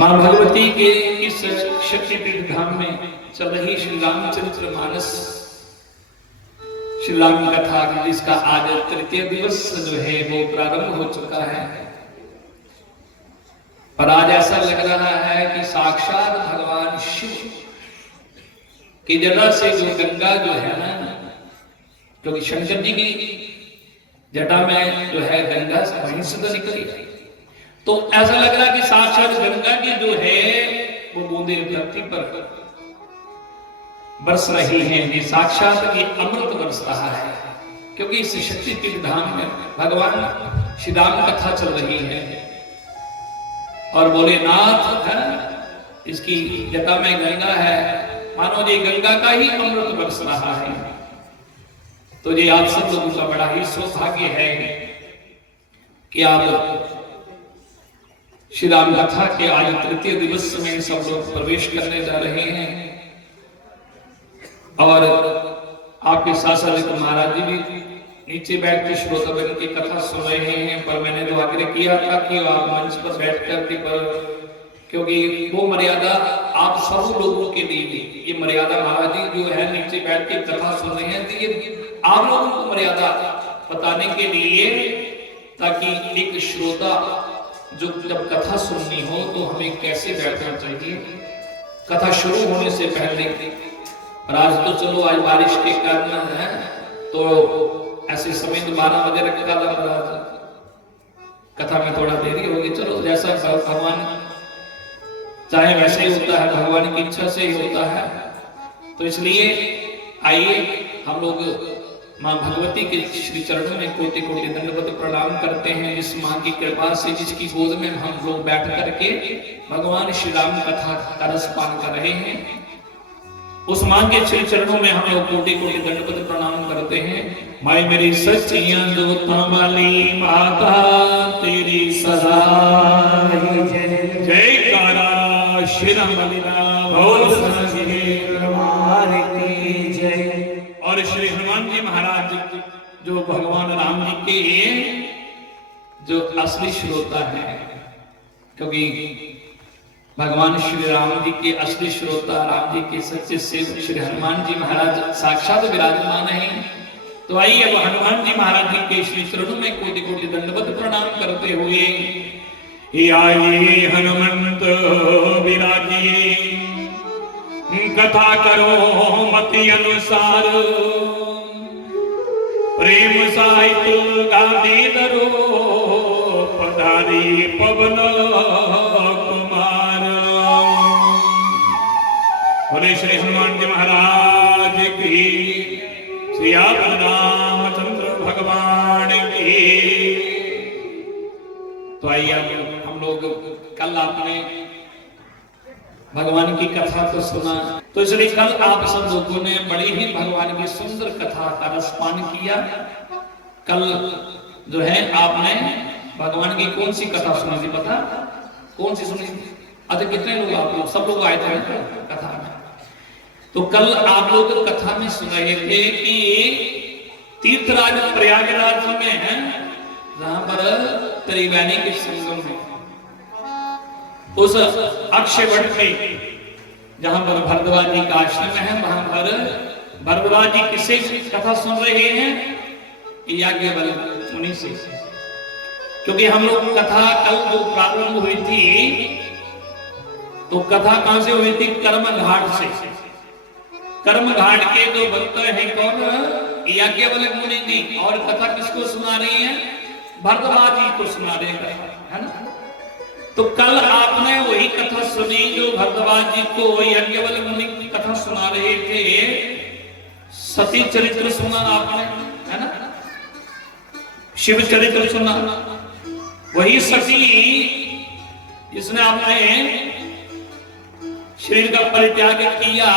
मां भगवती के इस शक्तिपीठ धाम में चल रही श्री रामचरित्र मानस श्री राम कथा जिसका आज तृतीय दिवस जो है वो प्रारंभ हो चुका है। पर आज ऐसा लग रहा है कि साक्षात भगवान शिव की जटा से जो गंगा जो है ना, क्योंकि शंकर जी की जटा में जो है गंगा वहीं से तो निकली, तो ऐसा लग रहा है कि साक्षात गंगा की जो है वो बूंदे धरती पर बरस रही हैं। ये साक्षात ये अमृत बरस रहा है, क्योंकि इस शक्तिपीठ धाम में भगवान श्री राम कथा चल रही है और भोलेनाथ है, इसकी जटा में गंगा है, मानो ये गंगा का ही अमृत बरस रहा है। तो ये आप सब लोगों का बड़ा ही सौभाग्य है कि आप श्री राम कथा के आज तृतीय दिवस में सब लोग प्रवेश करने जा रहे हैं। और आपके शासक महाराज जी भी नीचे बैठ के श्रोतागण की कथा सुन रहे हैं। पर मैंने तो आग्रह किया था कि आप मंच पर बैठ करके, पर क्योंकि वो मर्यादा आप सब लोगों के लिए, ये मर्यादा महाराज जी जो है नीचे बैठ के कथा सुन रहे हैं, तो ये आप लोगों को मर्यादा बताने के लिए, ताकि एक श्रोता जो जब कथा सुननी हो तो हमें कैसे बैठना चाहिए कथा शुरू होने से पहले। और आज तो चलो आज बारिश के कारण है तो ऐसे समय 12 बजे रखा था, कथा में थोड़ा देरी होगी। चलो जैसा भगवान चाहे वैसे ही होता है, भगवान की इच्छा से ही होता है। तो इसलिए आइए हम लोग मां भगवती के श्री चरणों में कोटि कोटि दंडवत प्रणाम करते हैं। जिस मां की कृपा से, जिसकी गोद में हम लोग बैठ करके भगवान श्री राम कथा का रस पान कर रहे हैं, उस मां के श्री चरणों में हम लोग कोटि कोटि दंडवत प्रणाम करते हैं। माई मेरी सच्चियां जोता वाली माता तेरी सहाय, जय कारा श्री राम बोल की जय। और श्री हनुमान जी महाराज जो भगवान राम जी के जो असली श्रोता है, क्योंकि भगवान श्री राम जी के असली श्रोता, राम जी के सच्चे सेवक श्री हनुमान जी महाराज साक्षात विराजमान हैं। तो आइए अब हनुमान जी महाराज जी के श्री चरणों में कोटि कोटि दंडवत प्रणाम करते हुए आइए हनुमंत विराजिए, कथा करो मति अनुसार, प्रेम साहित्य गादी दरो पधारी पवन कुमार। बोले श्री हनुमान जी महाराज की, श्री रामचंद्र भगवान की। तो आइए हम लोग, कल आपने भगवान की कथा को सुना, तो इसलिए कल आप सब लोगों ने बड़ी ही भगवान की सुंदर कथा का रसपान किया। कल जो है आपने भगवान की कौन सी कथा सुनी थी, पता कौन सी सुनी थी? अच्छा कितने लोग, आप लोग सब लोग आए थे कथा में? तो कल आप लोग कथा में सुन रहे थे कि तीर्थराज प्रयागराज में है, जहां पर त्रिवेणी के संगम में, उस अक्षय वट में जहां पर भरद्वाज जी का आश्रम है, वहां पर भरद्वाज जी किससे कथा सुन रहे हैं? याज्ञवल्क्य मुनि से। क्योंकि हम लोग कथा कल जो प्रारंभ हुई थी, तो कथा कहां से हुई थी? कर्म घाट से। कर्म घाट के जो भक्त हैं कौन? याज्ञवल्क्य मुनि जी। और कथा किसको सुना रही है? भरद्वाज जी को सुना रहे है ना। तो कल आपने वही कथा सुनी जो भरद्वाज जी को याज्ञवल्क्य मुनि की कथा सुना रहे थे। सती चरित्र सुना आपने, है ना, शिव चरित्र सुना। वही सती जिसने आपने शरीर का परित्याग किया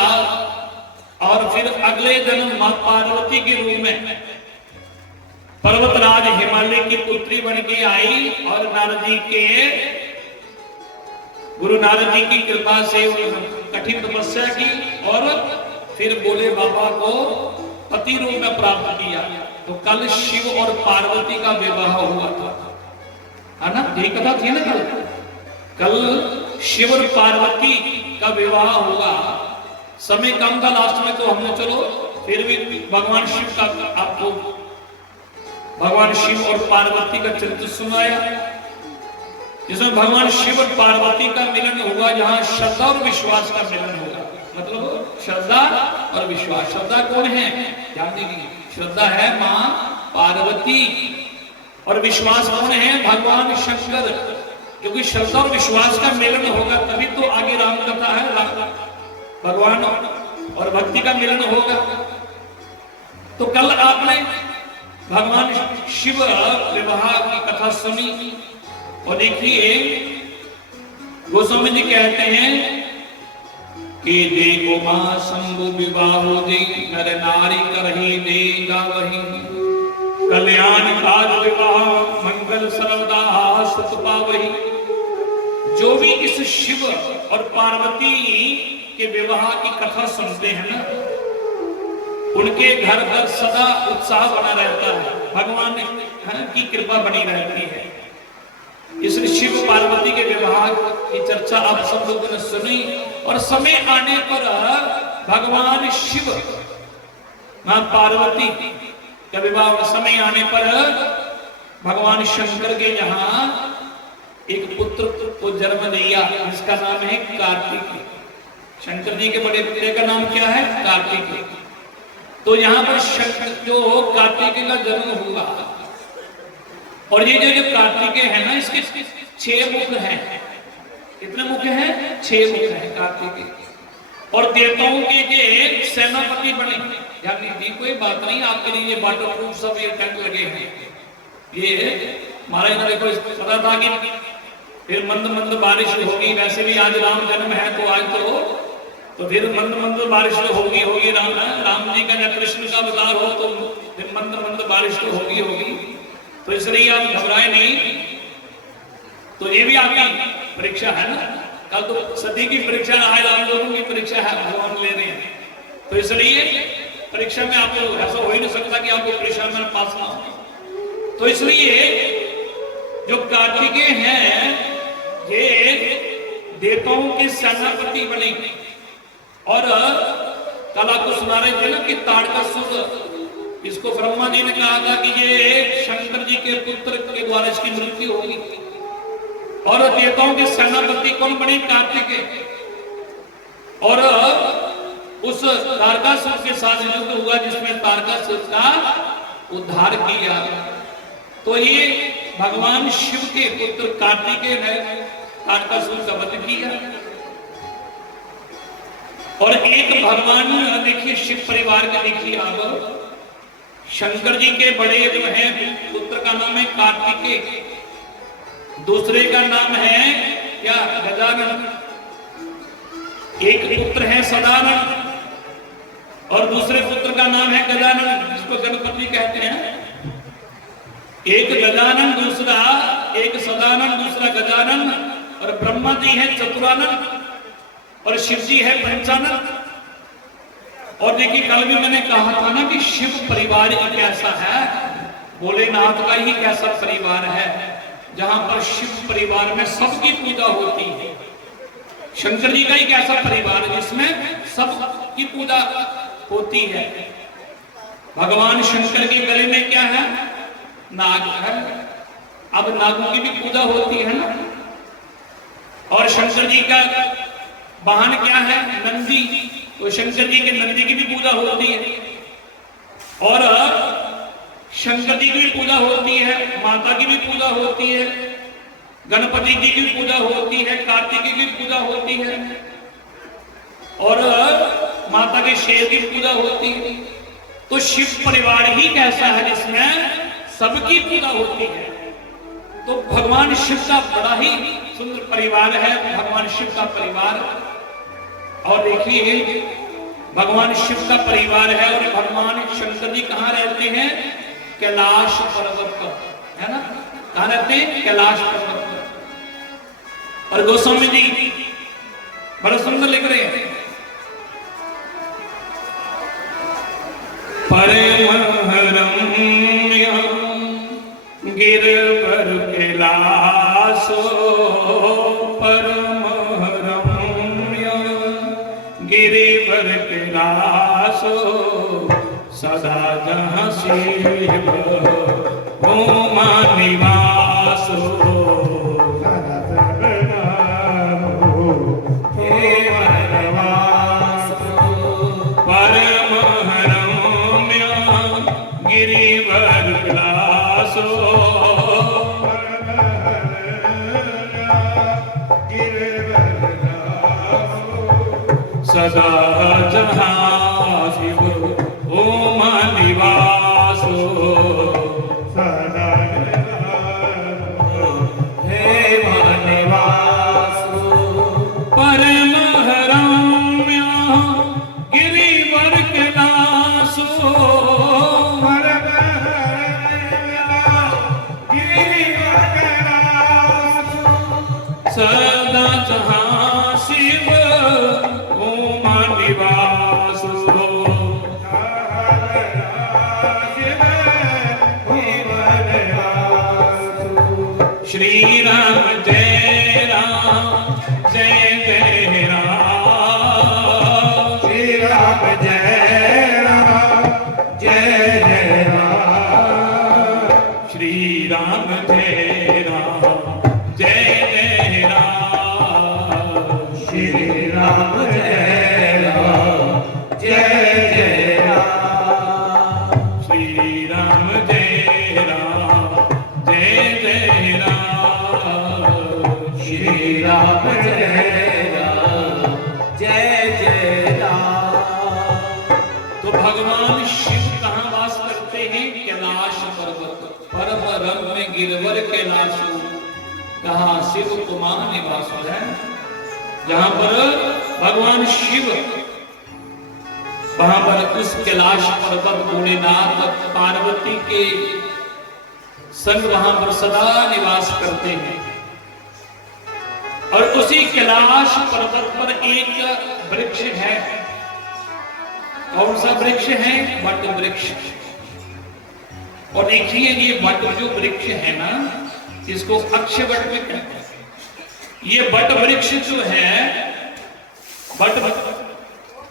और फिर अगले जन्म मां पार्वती के रूप में पर्वतराज हिमालय की पुत्री बन के आई और नारद जी के, गुरु नारद जी की कृपा से कठिन तपस्या की और फिर बोले बाबा को पति रूप में प्राप्त किया। तो कल शिव और पार्वती का विवाह हुआ था, है ना, यही कथा थी ना कल। कल शिव और पार्वती का विवाह होगा। समय कम था लास्ट में, तो हमने चलो फिर भी भगवान शिव का आपको भगवान शिव और पार्वती का चरित्र सुनाया, जिसमें भगवान शिव और पार्वती का मिलन होगा, जहां श्रद्धा और विश्वास का मिलन होगा। मतलब श्रद्धा और विश्वास। श्रद्धा कौन है? ध्यान दीजिए, श्रद्धा है मां पार्वती, और विश्वास कौन है? भगवान शंकर। क्योंकि श्रद्धा और विश्वास का मिलन होगा तभी तो आगे राम कथा है, भगवान और भक्ति का मिलन होगा। तो कल आपने भगवान शिव विवाह की कथा सुनी, और देखिए गोस्वामी जी कहते हैं कि देखो मां शंभु विवाह दे, नर नारी करही दे गावही, कल्याण काज विवाह मंगल सर्वदा सुख पावही। जो भी इस शिव और पार्वती के विवाह की कथा सुनते हैं ना, उनके घर पर सदा उत्साह बना रहता है, भगवान की कृपा बनी रहती है। इसलिए शिव पार्वती के विवाह की चर्चा आप सब लोगों ने सुनी, और समय आने पर भगवान शिव मां पार्वती का विवाह समय आने पर भगवान शंकर के यहाँ एक पुत्र को जन्म दिया, जिसका नाम है कार्तिक। शंकर जी के बड़े पुत्र का नाम क्या है? कार्तिक। तो यहाँ पर शंकर जो कार्तिक का जन्म हुआ, और ये जो कार्तिकेय है ना, इसके 6 मुख हैं। कितने मुख हैं? 6 मुख हैं कार्तिकेय। और देवताओं के सेनापति बने। यानी कोई बात नहीं, आपके लिए ये वाटर प्रूफ सब ये टैंक लगे हैं। ये हमारा इधर देखो, पता था कि फिर मंद मंद बारिश होगी, वैसे भी आज राम जन्म है, तो आज तो फिर मंद मंद बारिश तो होगी राम जी का या कृष्ण का अवतार हो तो फिर मंद मंद बारिश तो होगी। तो इसलिए आप घबराए नहीं। तो ये भी आपकी परीक्षा है ना, कल तो सदी की परीक्षा आज आप लोगों की परीक्षा है, भगवान ले रहे हैं। तो इसलिए परीक्षा में आपको ऐसा हो ही नहीं सकता कि आपको परीक्षा में पास ना हो। तो इसलिए जो कार्तिकेय हैं ये देवताओं के सेनापति बने, और कल आपको सुना रहे थे ना कि ताड़कासुर, इसको ब्रह्मा जी ने कहा था कि ये शंकर जी के पुत्र के द्वारा इसकी मृत्यु होगी। और देवताओं के सेनापति कौन बने? कार्तिकेय। और उस तारकासुर के साथ युद्ध हुआ, जिसमें तारकासुर का उद्धार किया। तो ये भगवान शिव के पुत्र कार्तिकेय ने तारकासुर का वध किया। और एक भगवान देखिए शिव परिवार के, देखिए आप शंकर जी के बड़े जो है पुत्र का नाम है कार्तिकेय, दूसरे का नाम है क्या? गजानन। एक पुत्र है सदानंद, और दूसरे पुत्र का नाम है गजानन, जिसको गणपति कहते हैं। एक गजानन, दूसरा एक सदानंद, दूसरा गजानन, और ब्रह्मा जी है चतुरानंद, और शिव जी है पंचानंद। और देखिए कल भी मैंने कहा था ना कि शिव परिवार एक ऐसा है, भोलेनाथ का ही कैसा परिवार है, जहां पर शिव परिवार में सबकी पूजा होती है। शंकर जी का ही कैसा परिवार जिसमें सबकी पूजा होती है। भगवान शंकर के गले में क्या है? नाग है। अब नागों की भी पूजा होती है ना। और शंकर जी का वाहन क्या है? नंदी। तो शंकर जी के नंदी की भी पूजा होती है, और शंकर जी की भी पूजा होती है, माता की भी पूजा होती है, गणपति जी की भी पूजा होती है, कार्तिक की भी पूजा होती है, और माता के शेर की पूजा होती है। तो शिव परिवार ही कैसा है जिसमें सबकी पूजा होती है। तो भगवान शिव का बड़ा ही सुंदर परिवार है, भगवान शिव का परिवार। और देखिए भगवान शिव का परिवार है, और भगवान शंकर जी कहाँ रहते हैं? कैलाश पर्वत पर, है ना। कहाँ रहते हैं? कैलाश पर्वत पर। और गोस्वामी जी बड़ा सुंदर लिख रहे हैं, परम गिरवर कैलासो परम गिरिवर कैलासो सदा जहाँ शिव ओमा निवासो परमहरम्य गिरिवर कैलासो सदा जहाँ शिव ओमा निवासो सदा हे निवासो परमहरम्य गिरिवर कैलासो गिरिवर कैलासो सदा जहाँ शिव श्री राम जय जय राम श्री राम जय जय राम श्री राम जय जय राम श्री राम जय जय राम श्री राम जय जय राम श्री राम जय राम। तो भगवान शिव कहाँ वास करते हैं? कैलाश पर्वत परम रम्य गिरवर कैलाश। कहाँ? शिव कुमार निवास है, जहां पर भगवान शिव वहां पर उस कैलाश पर्वत भोलेनाथ पार्वती के संग वहां पर सदा निवास करते हैं। और उसी कैलाश पर्वत पर एक वृक्ष है। कौन सा वृक्ष है? वट वृक्ष। और देखिए ये वट जो वृक्ष है ना, इसको अक्षवट भी कहते हैं। ये वट वृक्ष जो है, वट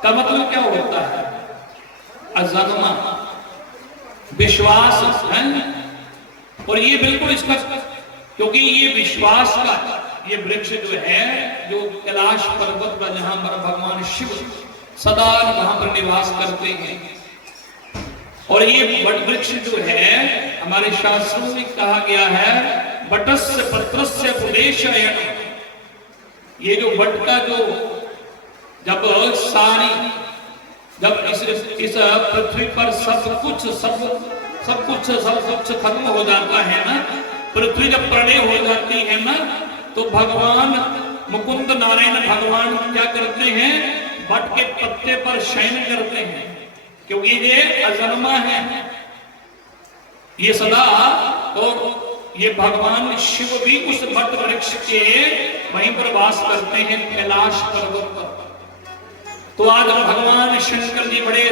का मतलब क्या होता है? अजन्मा, विश्वास है। और ये बिल्कुल इसका, क्योंकि ये विश्वास का ये वृक्ष जो है, जो कैलाश पर्वत पर जहां पर भगवान शिव सदा वहां पर निवास करते हैं। और ये वट वृक्ष जो है, हमारे शास्त्रों में कहा गया है वटस्य पत्रस्य उपदेशयन। ये जो वट का जो जब इस पृथ्वी पर सब कुछ खत्म हो जाता है ना, पृथ्वी जब प्रलय हो जाती है ना, तो भगवान मुकुंद नारायण भगवान क्या करते हैं? वट के पत्ते पर शयन करते हैं, क्योंकि ये अजन्मा है ये सदा। और ये भगवान शिव भी उस वट वृक्ष के वहीं पर वास करते हैं, कैलाश पर्वत पर। तो आज भगवान शंकर जी बड़े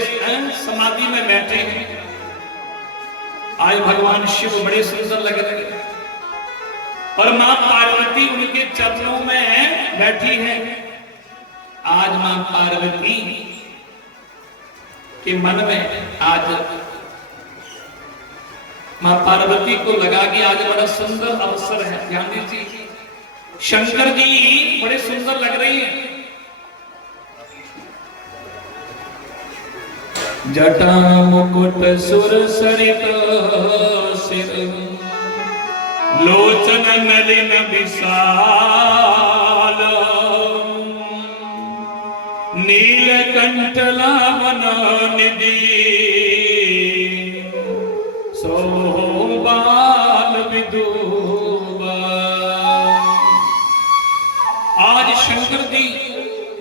समाधि में बैठे हैं। आज भगवान शिव बड़े सुंदर लग रहे हैं और मां पार्वती उनके चरणों में बैठी है। आज मां पार्वती के मन में आज मां पार्वती को लगा कि आज बड़ा सुंदर अवसर है। ध्यान दीजिए, शंकर जी बड़े सुंदर लग रहे हैं। जटा मुकुट सुर सरित सिर, लोचन नलिन विशाल, नीलकंठ लावन निधि, सोबाल विदुबा। आज शंकर जी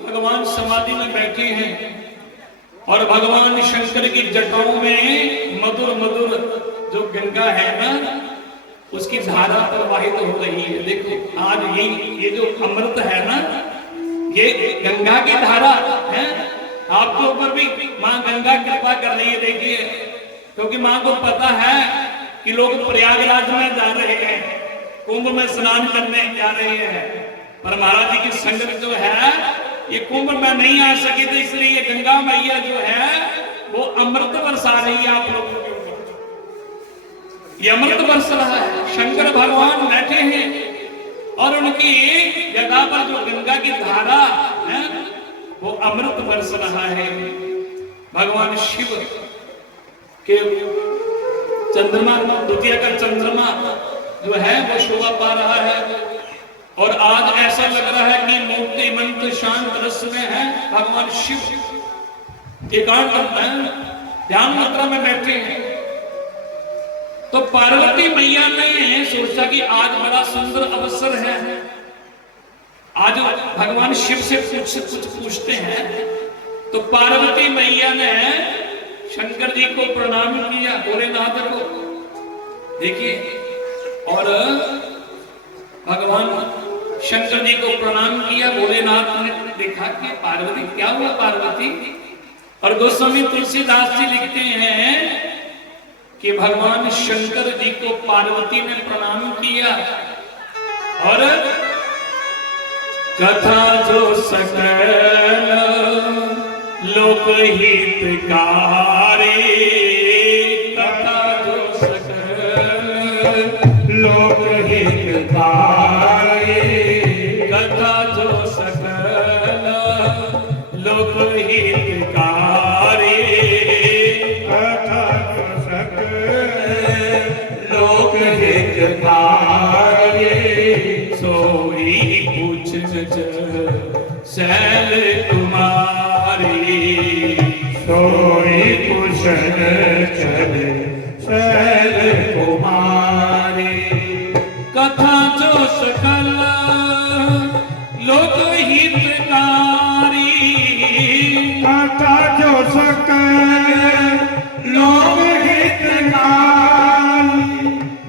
भगवान समाधि में बैठे हैं और भगवान शंकर की जटाओं में मधुर मधुर जो गंगा है ना, उसकी धारा प्रवाहित हो रही है। देखो आज ये जो अमृत है ना, ये गंगा की धारा है। आपके ऊपर भी मां गंगा कृपा कर रही है। देखिए, क्योंकि मां को पता है कि लोग प्रयागराज में जा रहे हैं, कुंभ में स्नान करने जा रहे हैं, पर महाराज जी की संगत जो है ये कुंभ में नहीं आ सकी, तो इसलिए ये गंगा मैया जो है वो अमृत बरसा रही है आप लोगों के ऊपर। ये अमृत बरस रहा है, शंकर भगवान बैठे हैं और उनकी जगह पर जो गंगा की धारा है वो अमृत बरस रहा है। भगवान शिव के चंद्रमा, द्वितीय का चंद्रमा जो है वो शोभा पा रहा है। और आज ऐसा लग रहा है कि मुक्ति मंत्र शांत रस में है भगवान शिव एकांत में ध्यान मुद्रा में बैठे हैं। तो पार्वती मैया ने सोचा कि आज बड़ा सुंदर अवसर है, आज भगवान शिव से कुछ पूछते हैं। तो पार्वती मैया ने शंकर जी को प्रणाम किया, भोलेनाथ को, देखिए, और भगवान शंकर जी को प्रणाम किया। भोलेनाथ ने देखा कि पार्वती, क्या हुआ पार्वती? और गोस्वामी तुलसीदास जी लिखते हैं कि भगवान शंकर जी को पार्वती ने प्रणाम किया और कथा जो सकल लोक हितकारी, कथा जो सकल लोक हितकारी, कथा जो सकल लोक हितकारी, कथा जो सकल लोक हितकारी, सोई पूछ शैल कुमारी, सोई पूछन चले शैल कुमारी, कथा जो सकल लोक हितकारी, कथा जो सकल लोक हितकारी,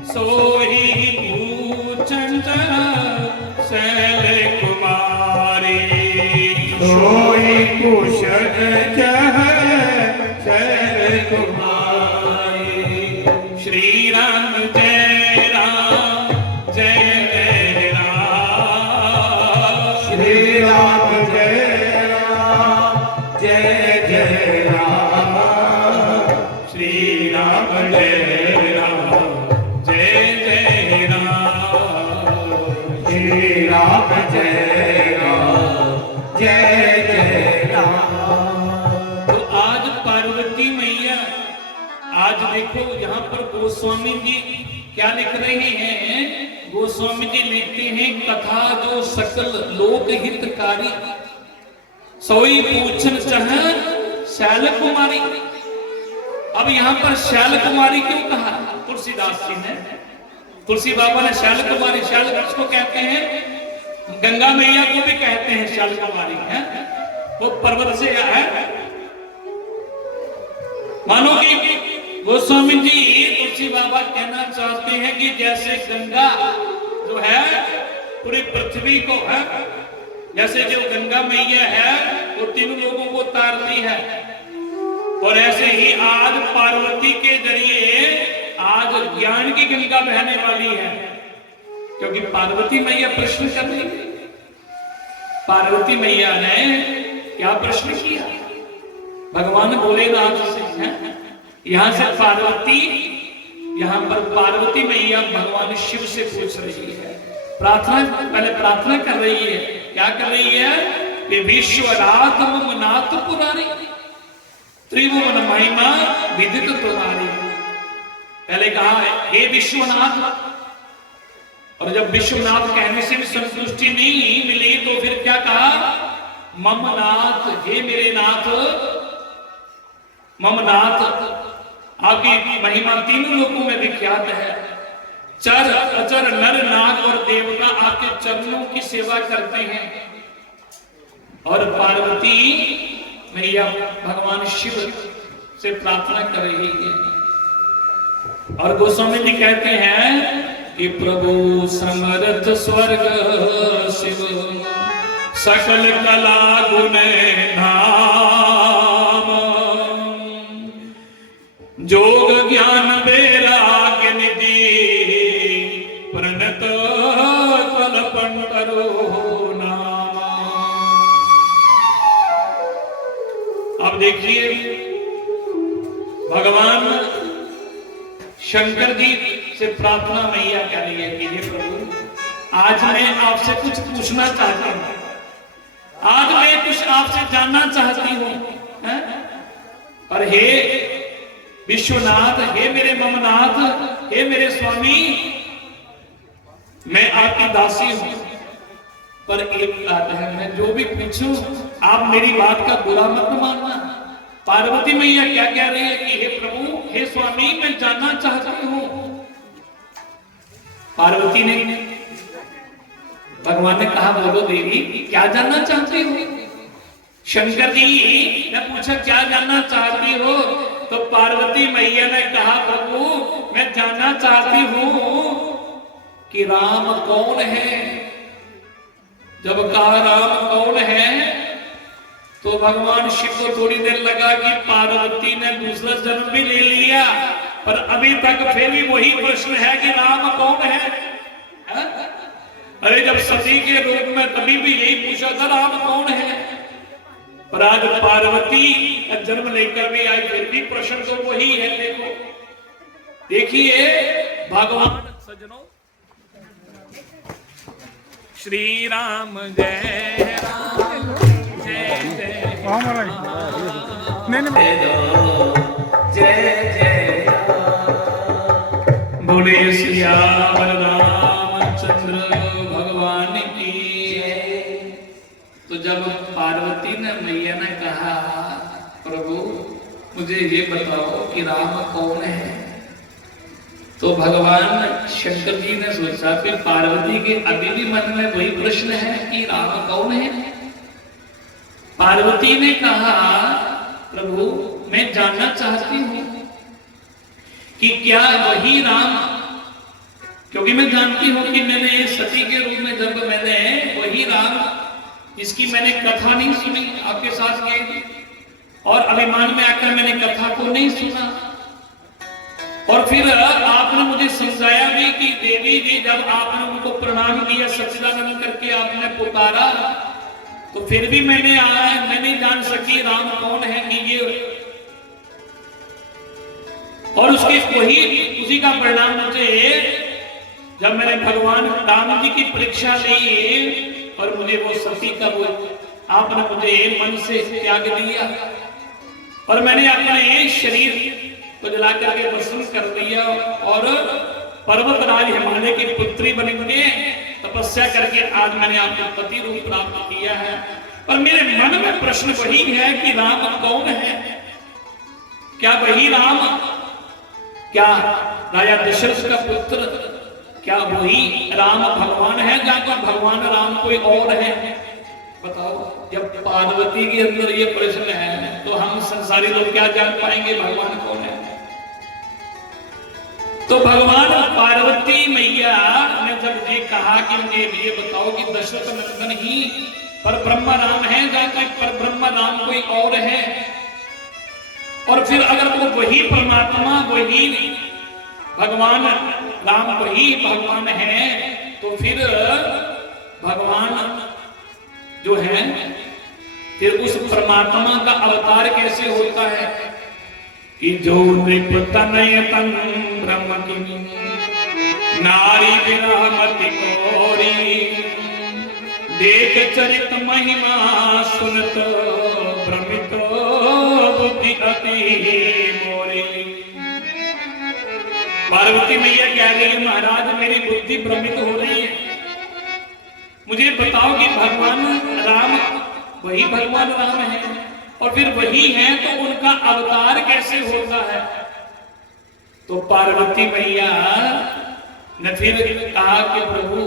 सोई पूछन शैल कुमारी, सोई पूछन शैल कुमारी। श्री राम जय राम जय राम, श्री राम जय राम जय राम, श्री राम जय राम जय राम, श्री राम जय राम जय राम। तो आज पार्वती मैया, आज देखो यहाँ पर गोस्वामी जी क्या लिख रहे हैं? गोस्वामी जी लिखते हैं कथा जो सकल लोक हितकारी, सोई पूछन चाह शैल कुमारी। अब यहाँ पर शैल कुमारी क्यों कहा तुलसीदास जी ने? तुलसी बाबा ने शैल कुमारी, शैल किसको कहते हैं? गंगा मैया को भी कहते हैं शैल कुमारी है, वो पर्वत से है। मानो कि गोस्वामी जी तुलसी बाबा कहना चाहते हैं कि जैसे गंगा जो है पूरी पृथ्वी को है, जैसे जो गंगा मैया है वो तीनों लोगों को तारती है, और ऐसे ही आज पार्वती के जरिए आज ज्ञान की गंगा बहने वाली है, क्योंकि पार्वती मैया प्रश्न कर रही है। पार्वती मैया ने क्या प्रश्न किया भगवान भोलेनाथ से? यहां से पार्वती, यहां पर पार्वती मैया भगवान शिव से पूछ रही है, प्रार्थना, पहले प्रार्थना कर रही है। क्या कर रही है कि विश्वनाथ मम नाथ पुरारी, त्रिभुवन महिमा विदित तुम्हारी। पहले कहा हे विश्वनाथ, और जब विश्वनाथ कहने से भी संतुष्टि नहीं मिली तो फिर क्या कहा? मम नाथ, हे मेरे नाथ, मम नाथ, आपकी महिमा तीनों लोकों में विख्यात है। चर अचर नर नाग और देवता आपके चरणों की सेवा करते हैं। और पार्वती मैया भगवान शिव से प्रार्थना कर रही है। और गोस्वामी जी कहते हैं कि प्रभु समर्थ स्वर्ग शिव सकल कला गुण धाम, जोग ज्ञान वैराग्य निधि प्रणत कल्पन करो नाम। देखिए भगवान शंकर जी से प्रार्थना मैया कह रही है कि हे प्रभु, आज मैं आपसे कुछ पूछना चाहती हूँ, आज मैं कुछ आपसे जानना चाहती हूँ। और हे विश्वनाथ, हे मेरे ममनाथ, हे मेरे स्वामी, मैं आपकी दासी हूं, पर एक बात है, मैं जो भी पूछूं आप मेरी बात का बुरा मत मानना। पार्वती मैया क्या कह रही है कि हे प्रभु, हे स्वामी, मैं जानना चाहती हूं। पार्वती ने, भगवान ने कहा बोलो देवी, क्या जानना चाहती हो? शंकर जी ने पूछा क्या जानना चाहती हो? तो पार्वती मैया ने कहा प्रभु, मैं जानना चाहती हूं कि राम कौन है। जब कहा राम कौन है तो भगवान शिव को थोड़ी देर लगा कि पार्वती ने दूसरा जन्म भी ले लिया, पर अभी तक फिर भी वही प्रश्न है कि राम कौन है। अरे जब सती के रूप में तभी भी यही पूछा था राम कौन है, पर आज पार्वती जन्म लेकर भी आई, फिर भी प्रश्न तो वही है। देखो, देखिए भगवान सजनों, श्री राम जय राम जय जय जय जय बोले सियावर रामचंद्र भगवान की। तो जब पार्वती ने मैया ने कहा प्रभु मुझे ये बताओ कि राम कौन है, तो भगवान शंकर जी ने सोचा कि पार्वती के अभी भी मन में वही प्रश्न है कि राम कौन है। पार्वती ने कहा प्रभु मैं जानना चाहती हूं कि क्या वही राम, क्योंकि मैं जानती हूं कि मैंने सती के रूप में जब मैंने वही राम, इसकी मैंने कथा नहीं सुनी, आपके साथ गई और अभिमान में आकर मैंने कथा को नहीं सुना, और फिर आपने मुझे समझाया भी कि देवी जी जब आपने उनको प्रणाम किया, सच्चिदानंद करके आपने पुकारा, तो फिर भी मैं नहीं जान सकी राम कौन है कि ये, और उसके उसी का परिणाम मुझे जब मैंने भगवान राम जी की परीक्षा ली और मुझे वो सती का वो आपने मुझे मन से त्याग दिया और मैंने अपने शरीर को जला करके भस्म कर दिया और पर्वतराज हिमालय की पुत्री बन के तपस्या करके आज मैंने आपको पति रूप प्राप्त किया है। पर मेरे मन में प्रश्न वही है कि राम कौन है? क्या वही राम, क्या राजा दशरथ का पुत्र, क्या वही राम भगवान है या भगवान राम कोई और है? बताओ, जब पार्वती के अंदर ये प्रश्न है तो हम संसारी लोग क्या जान पाएंगे भगवान कौन है? तो भगवान पार्वती मैया ने जब ये कहा कि मुझे ये बताओ कि दशरथ नंदन ही पर ब्रह्म राम है या कोई पर ब्रह्म राम कोई और है, और फिर अगर वो वही परमात्मा वही भगवान राम वही भगवान है तो फिर भगवान जो है फिर उस परमात्मा का अवतार कैसे होता है कि जो नृपतनयतन ब्रह्म की नारी विरामति कोरी, देख चरित महिमा सुनत भ्रमित बुद्धि अति मोरी। पार्वती मैया कह रही है महाराज मेरी बुद्धि भ्रमित हो रही है, मुझे बताओ कि भगवान राम वही भगवान राम है और फिर वही है तो उनका अवतार कैसे होता है? तो पार्वती मैया ने फिर कहा कि प्रभु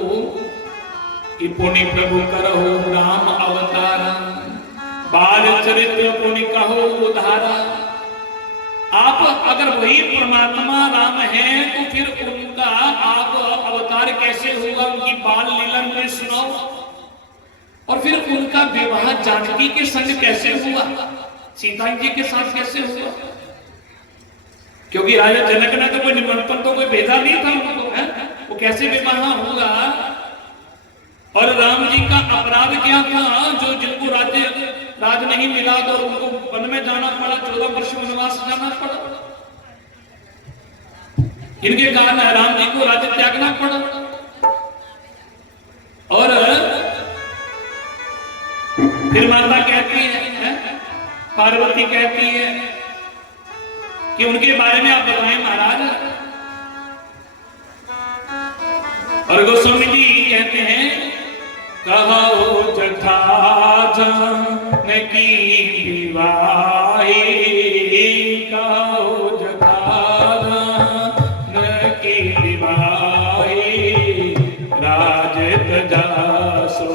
कि पुण्य प्रभु करहो राम अवतार, बाल चरित्र पुण्य कहो उधारा। आप अगर वही परमात्मा राम है तो फिर उनका आप अवतार कैसे हुआ, उनकी बाल लीला में सुनाओ, और फिर उनका विवाह जानकी के संग कैसे हुआ, सीता जी के साथ कैसे हुआ? क्योंकि राजा जनक ने तो कोई निमंत्रण तो कोई भेजा नहीं था उनको, है वो कैसे विवाह हुआ? और राम जी का अपराध क्या था जो जिनको राज नहीं मिला तो उनको वन में जाना पड़ा, 14 वर्ष वनवास जाना पड़ा। इनके कारण राम जी को राज्य त्यागना पड़ा। और फिर माता कहती है, पार्वती कहती है कि उनके बारे में आप बताएं महाराज। और गोस्वामी जी कहते हैं, कहो जथा जानकी विवाही, कहो जथा जानकी विवाही, राजत जासो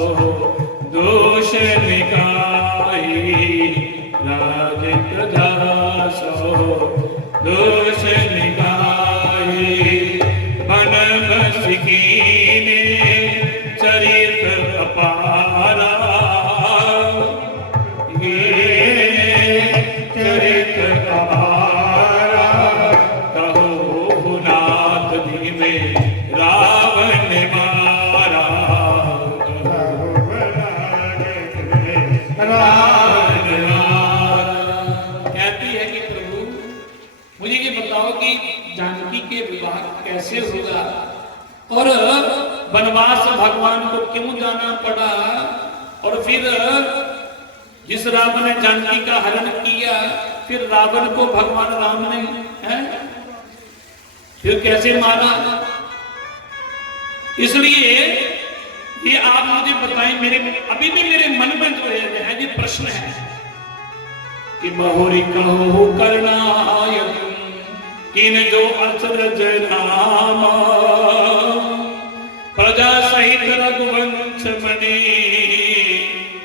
दोष निकाही, राजत जासो दोष निकाही, बन बसकी चरित अपारा, ये चरित अपारा, कहो नाथ दी में रावण मारा, रावण मारा। कहती है कि प्रभु मुझे ये बताओ कि जानकी के विवाह कैसे होगा और वनवास भगवान को क्यों जाना पड़ा, और फिर जिस रावण ने जानकी का हरण किया फिर रावण को भगवान राम ने फिर कैसे मारा। इसलिए ये आप मुझे बताएं, मेरे अभी भी मेरे मन में जो है ये प्रश्न है कि बहुरी कहो करनाय किन जो अचरज नामा, प्रजा सहित रघुवंश मणि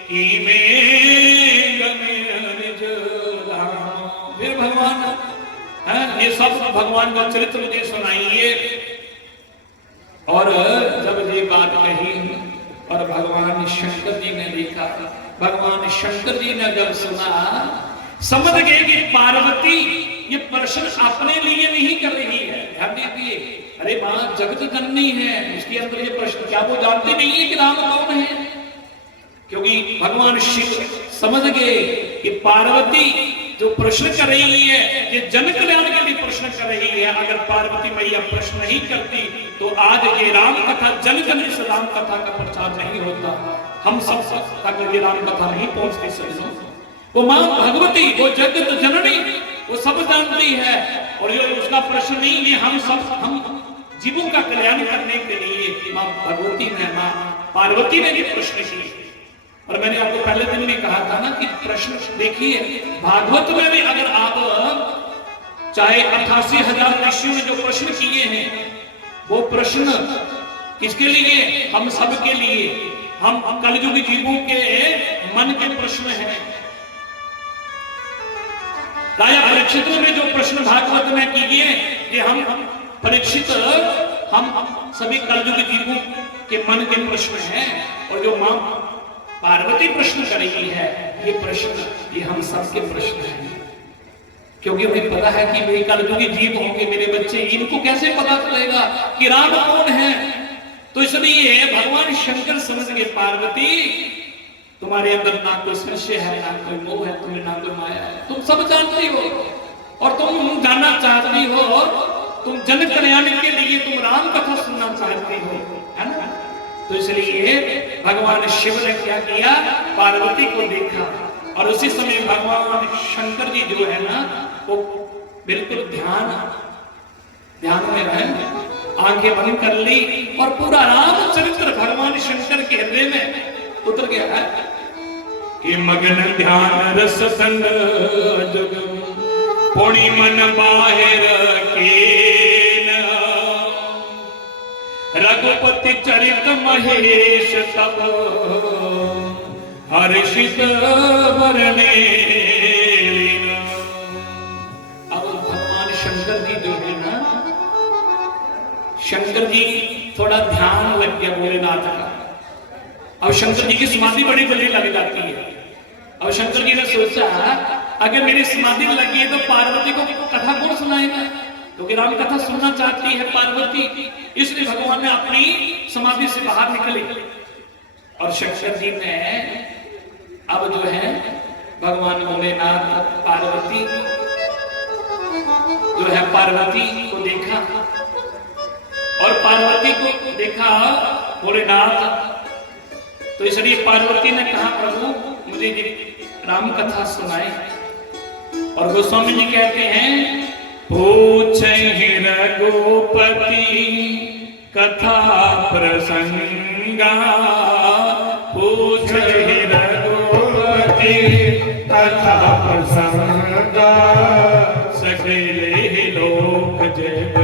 की में गमे निज धाम। फिर भगवान ये सब भगवान का चरित्र मुझे सुनाइए। और जब ये बात कही और भगवान शंकर जी ने देखा, भगवान शंकर जी ने जब सुना समझ गए कि पार्वती ये प्रश्न अपने लिए नहीं कर रही है। ध्यान दीजिए, अरे मां जगत जननी है, इसके अंदर ये प्रश्न, क्या वो जानते नहीं है कि राम कौन है? क्योंकि भगवान शिव समझ गए कि पार्वती जो प्रश्न कर रही है ये जन कल्याण के लिए प्रश्न कर रही है। अगर पार्वती मैया प्रश्न नहीं करती तो आज ये राम कथा जन जन इस राम कथा का प्रचार नहीं होता, हम सब तक ये राम कथा नहीं पहुंचती। सजनों, वो मां भगवती, वो जगत जननी, वो सब जानती है और ये उसका प्रश्न नहीं है। हम जीवों का कल्याण करने के लिए मां भगवती ने, मां पार्वती ने भी प्रश्न किए। और मैंने आपको पहले दिन में कहा था ना कि प्रश्न देखिए, भागवत में भी अगर आप चाहे 88,000 ऋषियों ने जो प्रश्न किए हैं वो प्रश्न किसके लिए? हम सब के लिए, हम कलयुगी जीवों के मन के प्रश्न हैं। राजा परीक्षित ने जो प्रश्न भागवत में किए ये हम परीक्षित, हम सभी कलयुगी जीवों के मन के प्रश्न हैं। और जो मां पार्वती प्रश्न कर रही है ये प्रश्न, ये हम सबके प्रश्न हैं। क्योंकि उन्हें पता है कि मेरे कलयुगी जीव होंगे, मेरे बच्चे, इनको कैसे पता चलेगा कि राम कौन है? तो इसलिए भगवान शंकर समझ गए, पार्वती तुम्हारे अंदर ना कोई संशय है, ना कोई मोह है, तुम्हें ना कोई माया है, तुम सब जानती हो और तुम जानना चाहती हो, तुम जन कल्याण के लिए तुम राम कथा सुनना चाहती हो, है ना? तो इसलिए भगवान शिव ने क्या किया, पार्वती को देखा और उसी समय भगवान शंकर जी जो है ना वो बिल्कुल ध्यान में रहे, आंखें बंद कर ली और पूरा रामचरित्र भगवान शंकर के हृदय में उतर गया है कि मगन ध्यान रस संग जग पुणी मन बाहिर के रघुपति चरित महेश तब हर्षित वरने। अब भगवान शंकर जी जो है ना, शंकर जी थोड़ा ध्यान लग गया भोलेनाथ का। अब शंकर जी की समाधि बड़ी जल्दी लग जाती है। अब शंकर जी ने सोचा अगर मेरी समाधि लगी है तो पार्वती को कथा कौन सुनाएगा, क्योंकि राम कथा सुनना चाहती है पार्वती। इसलिए भगवान ने अपनी समाधि से बाहर निकले और शंकर जी ने अब जो है भगवान भोलेनाथ पार्वती जो है पार्वती को देखा और पार्वती को देखा भोलेनाथ, तो इसलिए पार्वती ने कहा प्रभु मुझे राम कथा सुनाए। और गोस्वामी जी कहते हैं पूछे रघुपति कथा प्रसंगा, पूछे रघुपति कथा प्रसंगा, सकेले लोक जग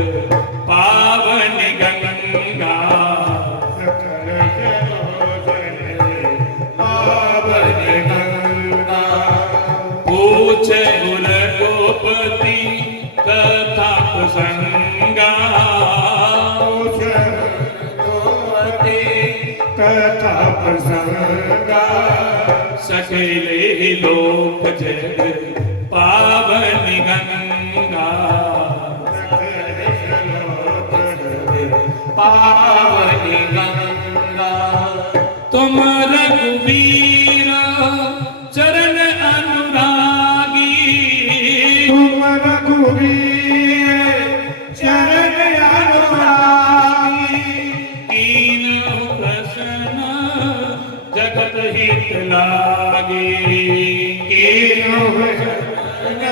पावन गंगा, पावन गंगा। पूछे रघुपति कथा प्रसंगा, कथा प्रसंगा, सकेले लोक जग पावन गंगा, पावन गंगा। तुम रघुवीर चरण अनुरागी, तुम रघुवीर चरण अनुरागी, कीन्हु प्रसन्न जगत हित लागी, कीन्हु प्रसन्न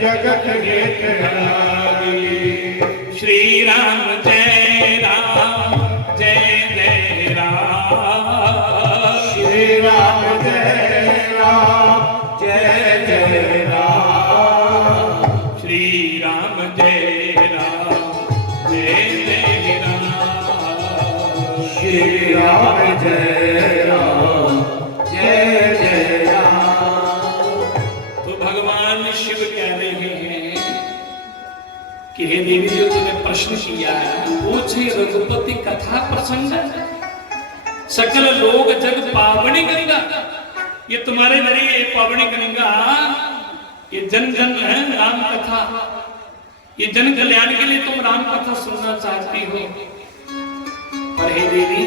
जगत हित लागी। श्री राम जय राम जय जय राम, श्री राम जय राम जय जय राम, श्री राम जय राम जय जय राम, श्री राम जय राम जय जय राम। तो भगवान शिव कह रहे हैं कि हे देवी जो तूने प्रश्न किया है, पूछे रघुपति कथा प्रसंग, सकल लोग जग पावनी गंगा, ये तुम्हारे जरिए ये पावनी गंगा, ये जन जन है राम कथा, ये जन कल्याण के लिए तुम राम कथा सुनना चाहती हो। और हे देवी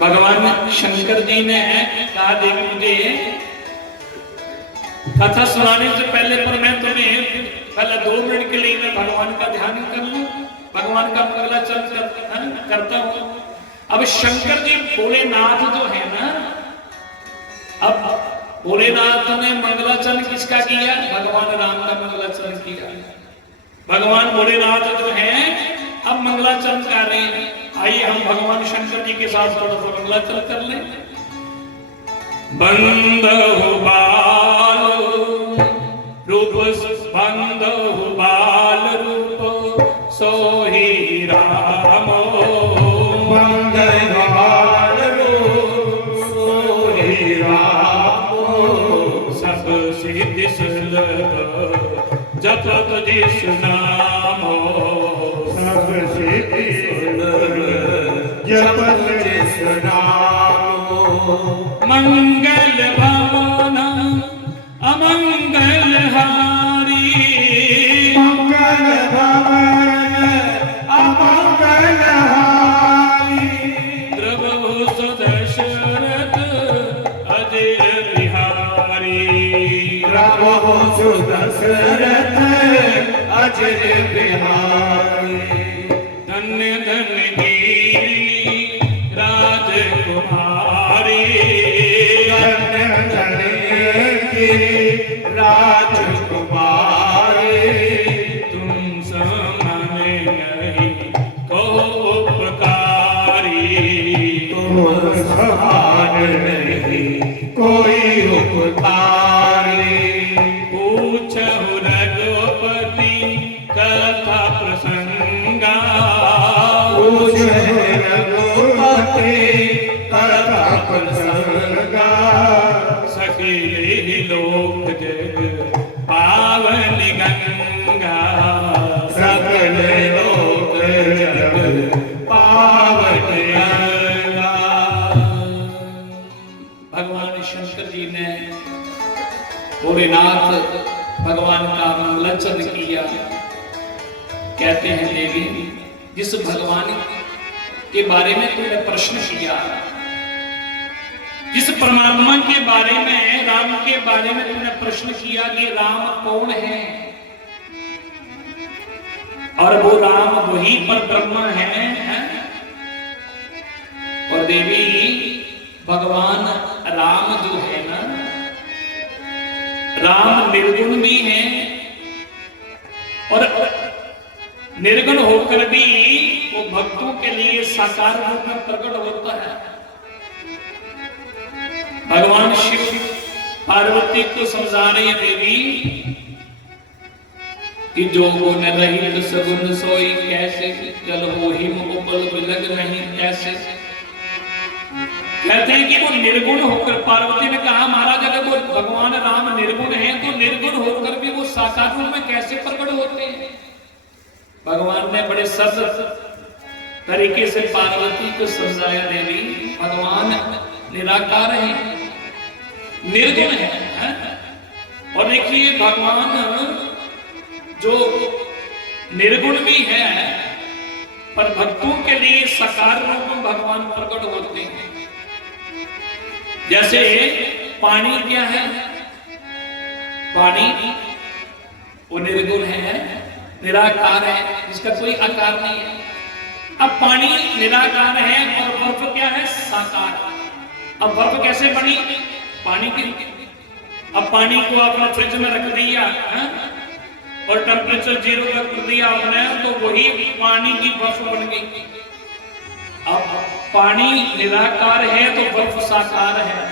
भगवान शंकर जी ने कहा देवी मुझे कथा सुनाने से पहले पर मैं तुम्हें पहले 2 मिनट के लिए मैं भगवान का ध्यान कर लूं, भगवान का मंगलाचरण करता हूं। अब शंकर जी भोलेनाथ जो है ना, अब भोलेनाथ ने मंगलाचरण किसका किया? भगवान राम का मंगलाचरण किया। भगवान भोलेनाथ जो है अब मंगलाचरण कर रहे हैं। आइए हम भगवान शंकर जी के साथ थोड़ा सा मंगलाचरण कर लें। बंदहु बाल रूप, बंदहु बाल रूप सोही रामो, बंदहु बाल रूप सोही रामो, सब सिद्धि सुलभ जपत जिस नामो, सब सिद्धि सुलभ जपत जिस नामो, मंगल भवन अमंगल हारी, मंगल भवन अमंगल हारी, द्रवहु सुदशरथ अजय बिहारी, प्रभु सुदशरथ अजय बिहारी, धन्य धन्य गिरी राजकुमारी, धन्य धन्य गिरि राजकुमारी, तुम समान नहीं को उपकारी, तुम समान नहीं कोई उपकारी, पूछहु रघुपति कथा प्रसंगा, पूछहु रघुपति कथा प्रसंगा, सकेले लोक जग पावन गंगा, सकल लोक जग पावन गंगा। भगवान शंकर जी ने भोलेनाथ भगवान का मंगलाचरण किया। कहते हैं देवी जिस भगवान के बारे में तुमने प्रश्न किया, जिस परमात्मा के बारे में, राम के बारे में तुमने प्रश्न किया कि राम कौन है, और वो राम वही पर ब्रह्म है। और देवी भगवान राम जो है ना, राम निर्गुण भी है और निर्गुण होकर भी वो भक्तों के लिए साकार रूप में प्रकट होता है। भगवान शिव पार्वती को समझा रहे हैं देवी कि जो गुण रहित सगुण सोई कैसे, जल हो ही मुकुल बिलग नहीं कैसे। कहते हैं कि वो निर्गुण होकर, पार्वती ने कहा महाराज अगर वो भगवान राम निर्गुण है तो निर्गुण होकर भी वो साकार रूप में कैसे प्रकट होते हैं। भगवान ने बड़े सरल तरीके से पार्वती को समझाया देवी भगवान निराकार है, निर्गुण है। और देखिए भगवान जो निर्गुण भी है पर भक्तों के लिए साकार रूप में भगवान प्रकट होते हैं। जैसे पानी क्या है, पानी वो निर्गुण है, निराकार है, जिसका कोई आकार नहीं है। अब पानी निराकार है और बर्फ क्या है, साकार। अब बर्फ कैसे बनी, पानी की। अब पानी को आपने फ्रिज में रख दिया और टेम्परेचर 0 तक कर दिया आपने, तो वही पानी की बर्फ बन गई। अब पानी निराकार है तो बर्फ साकार है।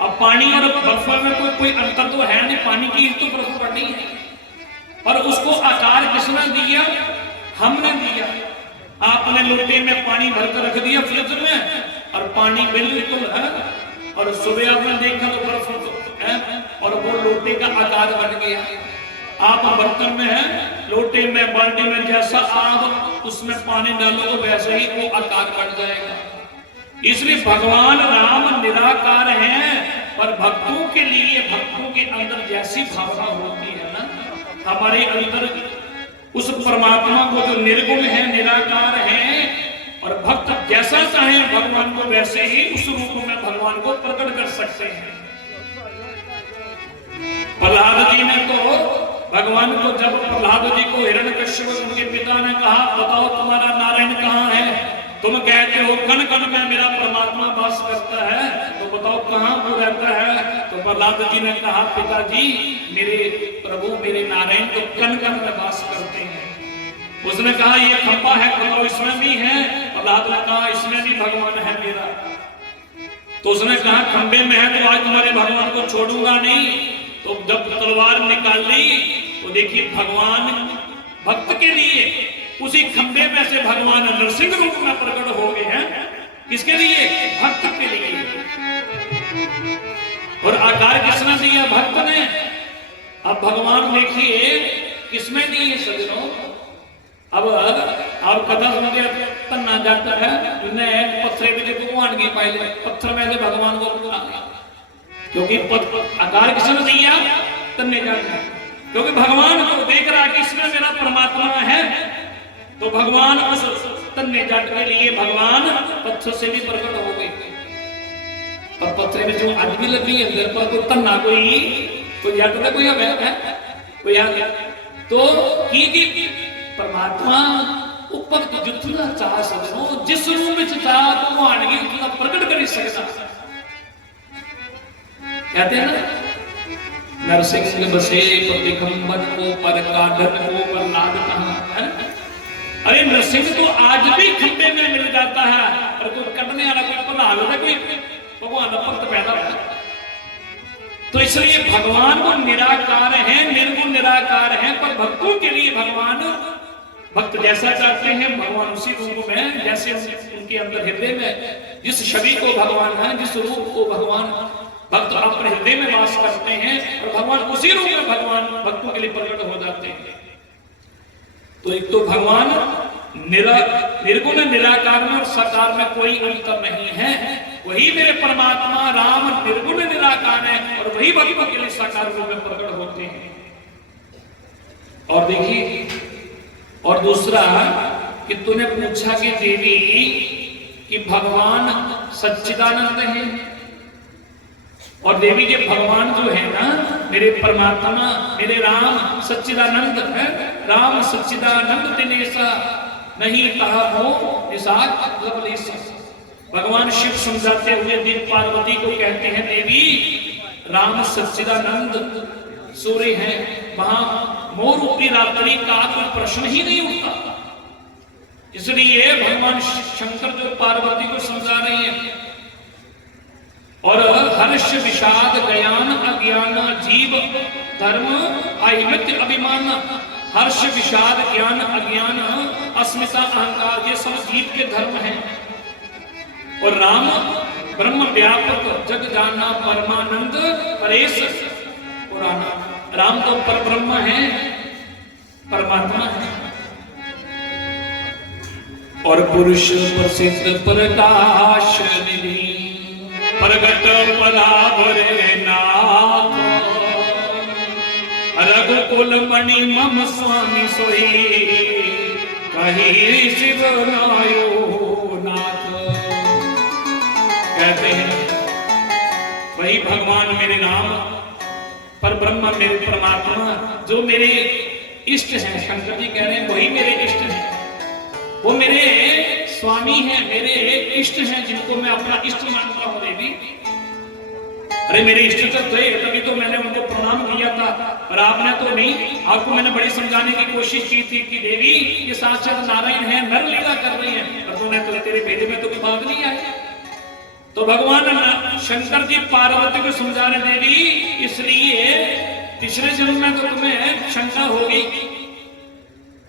अब पानी और बर्फ में कोई अंतर तो है नहीं, पानी की तो बर्फ पड़नी है, पर उसको आकार किसने दिया, हमने दिया। आपने लोटे में पानी भरकर रख दिया फ्रिज में और पानी बिल्कुल है, और सुबह आपने देखा तो बर्फ है और वो लोटे का आकार बन गया। आप बर्तन में है, लोटे में, बाल्टी में, जैसा आप उसमें पानी डालोगे वैसे ही वो आकार बन जाएगा। इसलिए भगवान राम निराकार हैं, पर भक्तों के लिए, भक्तों के अंदर जैसी भावना होती है ना, हमारे अंदर उस परमात्मा को जो निर्गुण है, निराकार है, और भक्त जैसा चाहे भगवान को वैसे ही उस रूप में भगवान को प्रकट कर सकते हैं। प्रहलाद जी ने तो भगवान को, जब प्रहलाद जी को हिरण्यकश्यप उनके पिता ने कहा बताओ तुम्हारा नारायण कहाँ है, तुम कहते हो कण कण में मेरा परमात्मा वास करता है, तो बताओ कहाँ वो रहता है। तो प्रहलाद जी ने कहा पिताजी मेरे प्रभु मेरे नारायण तो कण कण में वास करते हैं। उसने कहा ये खंबा है, बताओ इसमें भी है। प्रहलाद ने कहा इसमें भी भगवान है मेरा। तो उसने कहा खंबे में है तो आज तुम्हारे भगवान को छोड़ूंगा नहीं। तो जब तलवार निकाल ली तो देखिए भगवान भक्त के लिए उसी खंबे में से भगवान नरसिंह रूप में प्रकट हो गए हैं। किसके लिए, भक्त के लिए। और आकार किसने दिया, भक्त ने। अब भगवान देखिए किसमें नहीं है सजनों। अब आप कथा सुनते तन्ना जाता है पत्थर के भगवान की पहले पत्थर में से भगवान को बुला, क्योंकि आकार किसने दिया, तन्ने जाता है। क्योंकि भगवान को देख रहा है कि इसमें मेरा परमात्मा है, तो भगवान उस तन्ने जाट के लिए भगवान पत्थर से भी प्रकट हो गए। और पत्थर में जो आग भी लगी है अंदर पर, तो तन्ना कोई याद कोई है कोई याद, तो की परमात्मा ऊपर जितना चाह सको, जिस रूप में चाह भगवान की उतना प्रकट कर सकता। कहते हैं ना नरसिंह बसे प्रतिखंबन को पर काढ़न को प्रहलाद कहां है। अरे नरसिंह तो आज भी खंबे में मिल जाता है, और कोई कटने वाला कोई प्रहलाद होता, कोई भगवान भक्त पैदा होता। तो इसलिए भगवान वो निराकार है, निर्गुण निराकार है, पर भक्तों के लिए भगवान भक्त जैसा चाहते हैं भगवान उसी रूप में, जैसे उनके अंदर हृदय में जिस छवि को भगवान है, जिस रूप को भगवान भक्त अपने हृदय में वास करते हैं, और भगवान उसी रूप में भगवान भक्तों के लिए प्रकट हो जाते हैं। तो एक तो भगवान निर्गुण निराकार में और साकार में कोई अंतर नहीं है। वही मेरे परमात्मा राम निर्गुण निराकार है, और वही भक्तों के लिए साकार रूप में प्रकट होते हैं। और देखिए, और दूसरा कि तूने पूछा कि देवी कि भगवान सच्चिदानंद है, और देवी के भगवान जो है ना, मेरे परमात्मा, मेरे राम सच्चिदानंद है, राम सच्चिदानंद दिनेशा नहीं कहा हो निषाद लवलेशा। भगवान शिव समझाते हुए देवी पार्वती को कहते हैं, देवी राम सच्चिदानंद सूर्य हैं, वहां मोर रूपी रात्रि का कोई प्रश्न ही नहीं उठता। इसलिए भगवान शंकर जो पार्वती को समझा रहे हैं, और हर्ष विषाद ज्ञान अज्ञान जीव धर्म अहिमित अभिमान, हर्ष विषाद ज्ञान अज्ञान अस्मिता अहंकार, ये सब जीव के धर्म हैं। और राम ब्रह्म व्यापक जग जाना परमानंद परेश पुराना, राम तो पर ब्रह्म है, परमात्मा है। और पुरुष प्रसिद्ध प्रकाश निधि, प्रगट परावरे नाथ, रघुकुल मणि मम स्वामी सोई, कही शिव नायो नाथ। कहते हैं वही भगवान मेरे राम, पर ब्रह्म मेरे परमात्मा, जो मेरे इष्ट हैं, शंकर जी कह रहे हैं वही मेरे इष्ट हैं, वो मेरे स्वामी हैं, मेरे इष्ट हैं, जिनको मैं अपना इष्ट मानता हूं। देवी अरे मेरे इष्ट तो थे, तभी तो मैंने उनको प्रणाम किया था, पर आपने तो नहीं। आपको मैंने बड़ी समझाने की कोशिश की थी कि देवी ये साक्षात नारायण है, नर लीला कर रही है, पर तूने तो तेरे भेजे में तो कोई भाग नहीं आया। तो भगवान शंकर जी पार्वती को समझा रहे, देवी इसलिए तीसरे जन्म में तो तुम्हें शंका होगी,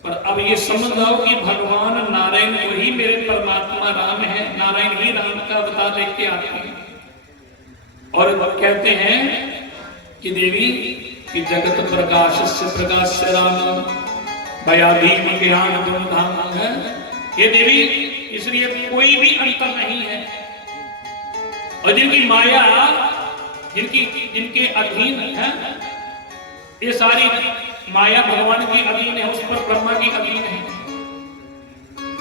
पर अब ये समझ लो कि भगवान नारायण वही मेरे परमात्मा राम है, नारायण ही राम का अवतार लेके आते हैं। और कहते हैं कि देवी कि जगत प्रकाश से प्रकाश से राम, भया भीम ज्ञान गुण धाम है। ये देवी इसलिए कोई भी अंतर नहीं है, और जिनकी माया जिनके अधीन है, ये सारी माया भगवान की अधीन है, उस पर ब्रह्मा की अधीन है।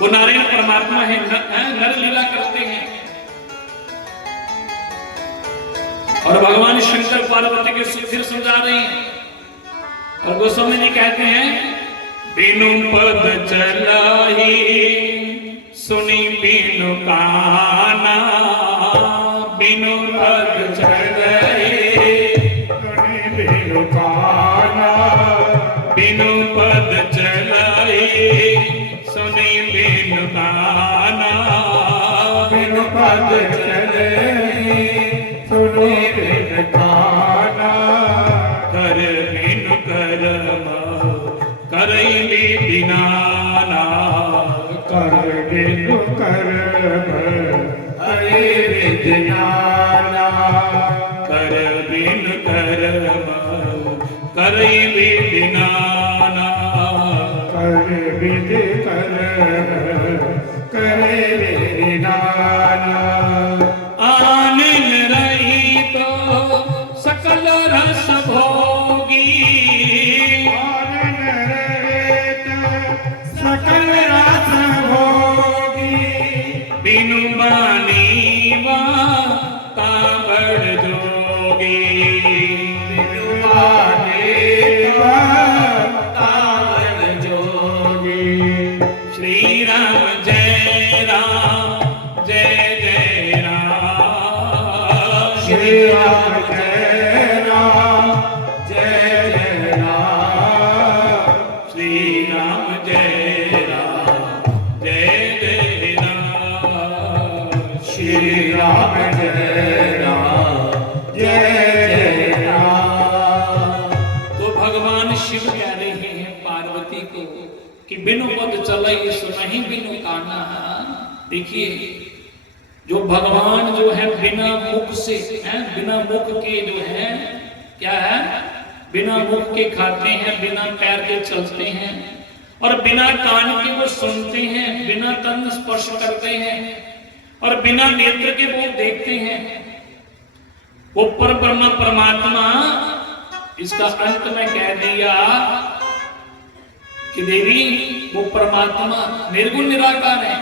वो नारायण परमात्मा है, नर लीला करते हैं। और भगवान शंकर पार्वती के फिर समझा रहे हैं, और गोस्वामी जी कहते हैं, बिनु पद चलाही सुनी बिनु काना, बिनु पद चलाही सुनी बिनु काना, बिनु पद चलाही सुनी बिनु काना, बिनु पद चले सुनी बिनु काना, कर बिनु करम करई बिनाना, कर बिनु करम हरे विज्ञाना, कर बिनु करम करई बिनाना, कर विद करम करे विज्ञाना, आनंद रही तो सकल रस भोगी, आनंद रहित सकल रस भोगी, बिनु बानीवा ताबड़ जोगी, बिनु बानीवा ताबड़ जोगी। श्री राम जय राम जय जय राम, श्री राम जय राम जय जय राम, श्री राम जय राम जय जय राम, श्री राम जय राम जय जय राम। तो भगवान शिव कह रहे हैं पार्वती को कि बिनु पद चलई सुनहि बिनु काना। देखिए जो भगवान जो है बिना मुख से है, बिना मुख के जो है क्या है, बिना मुख के खाते हैं, बिना पैर के चलते हैं, और बिना कान के वो सुनते हैं, बिना तन स्पर्श करते हैं, और बिना नेत्र के वो देखते हैं। वो पर ब्रह्म परमात्मा, इसका अंत में कह दिया कि देवी वो परमात्मा निर्गुण निराकार है।